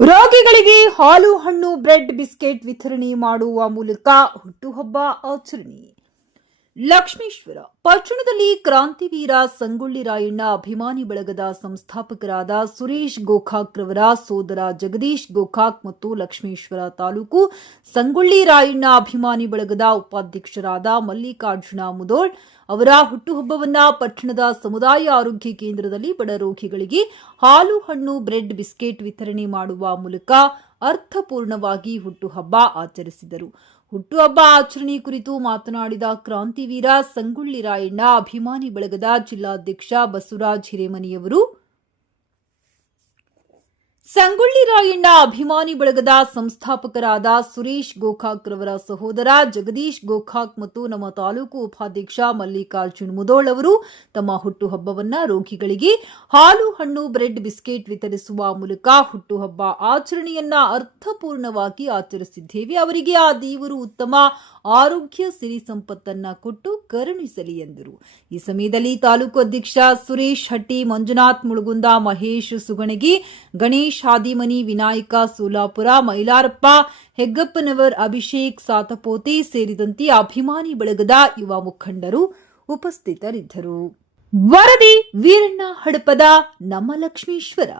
ರೋಗಿಗಳಿಗೆ ಹಾಲು, ಹಣ್ಣು, ಬ್ರೆಡ್, ಬಿಸ್ಕೆಟ್ ವಿತರಣೆ ಮಾಡುವ ಮೂಲಕ ಹುಟ್ಟುಹಬ್ಬ ಆಚರಣೆ. ಲಕ್ಷ್ಮೇಶ್ವರ, ಪಟ್ಟಣದಲ್ಲಿ ಕ್ರಾಂತಿವೀರ ಸಂಗೊಳ್ಳಿ ರಾಯಣ್ಣ ಅಭಿಮಾನಿ ಬಳಗದ ಸಂಸ್ಥಾಪಕರಾದ ಸುರೇಶ್ ಗೋಖಾಕ್ ರವರ ಸೋದರ ಜಗದೀಶ್ ಗೋಖಾಕ್ ಮತ್ತು ಲಕ್ಷ್ಮೇಶ್ವರ ತಾಲೂಕು ಸಂಗೊಳ್ಳಿ ರಾಯಣ್ಣ ಅಭಿಮಾನಿ ಬಳಗದ ಉಪಾಧ್ಯಕ್ಷರಾದ ಮಲ್ಲಿಕಾರ್ಜುನ ಮುದೋಳ್ ಅವರ ಹುಟ್ಟುಹಬ್ಬವನ್ನ ಪಟ್ಟಣದ ಸಮುದಾಯ ಆರೋಗ್ಯ ಕೇಂದ್ರದಲ್ಲಿ ಬಡ ರೋಗಿಗಳಿಗೆ ಹಾಲು, ಹಣ್ಣು, ಬ್ರೆಡ್, ಬಿಸ್ಕೆಟ್ ವಿತರಣೆ ಮಾಡುವ ಮೂಲಕ ಅರ್ಥಪೂರ್ಣವಾಗಿ ಹುಟ್ಟುಹಬ್ಬ ಆಚರಿಸಿದರು. ಹುಟ್ಟುಹಬ್ಬ ಆಚರಣೆ ಕುರಿತು ಮಾತನಾಡಿದ ಕ್ರಾಂತಿವೀರ ಸಂಗೊಳ್ಳಿ ರಾಯಣ್ಣ, ಅಭಿಮಾನಿ ಬಳಗದ ಜಿಲ್ಲಾಧ್ಯಕ್ಷ ಬಸವರಾಜ್ ಹಿರೇಮನಿಯವರು ಸಂಗೊಳ್ಳಿ ರಾಯಣ್ಣ ಅಭಿಮಾನಿ ಬಳಗದ ಸಂಸ್ಥಾಪಕರಾದ ಸುರೇಶ್ ಗೋಖಾಕ್ ರವರ ಸಹೋದರ, ಜಗದೀಶ್ ಗೋಖಾಕ್ ಮತ್ತು ನಮ್ಮ ತಾಲೂಕು ಉಪಾಧ್ಯಕ್ಷ ಮಲ್ಲಿಕಾರ್ಜುನ್ ಮುದೋಳ್ ಅವರು ತಮ್ಮ ಹುಟ್ಟುಹಬ್ಬವನ್ನ ರೋಗಿಗಳಿಗೆ ಹಾಲು, ಹಣ್ಣು, ಬ್ರೆಡ್, ಬಿಸ್ಕೆಟ್ ವಿತರಿಸುವ ಮೂಲಕ ಹುಟ್ಟುಹಬ್ಬ ಆಚರಣೆಯನ್ನ ಅರ್ಥಪೂರ್ಣವಾಗಿ ಆಚರಿಸಿದ್ದೇವೆ. ಅವರಿಗೆ ಆ ದೇವರು ಉತ್ತಮ ಆರೋಗ್ಯ ಸಿರಿ ಸಂಪತ್ತನ್ನ ಕೊಟ್ಟು ಕರುಣಿಸಲಿ ಎಂದರು. ಈ ಸಮಯದಲ್ಲಿ ತಾಲೂಕು ಅಧ್ಯಕ್ಷ ಸುರೇಶ್ ಹಟ್ಟಿ, ಮಂಜುನಾಥ್ ಮುಳುಗುಂದ, ಮಹೇಶ್ ಸುಗಣಗಿ, ಗಣೇಶ್ ಹಾದಿಮನಿ, ವಿನಾಯಕ ಸೋಲಾಪುರ, ಮೈಲಾರಪ್ಪ, ಹೆಗ್ಗಪ್ಪನವರ್, ಅಭಿಷೇಕ್ ಸಾತಪೋತೆ ಸೇರಿದಂತೆ ಅಭಿಮಾನಿ ಬಳಗದ ಯುವ ಮುಖಂಡರು ಉಪಸ್ಥಿತರಿದ್ದರು. ವರದಿ ವೀರಣ್ಣ ಹಡಪದ ನಮ್ಮ ಲಕ್ಷ್ಮೀಶ್ವರ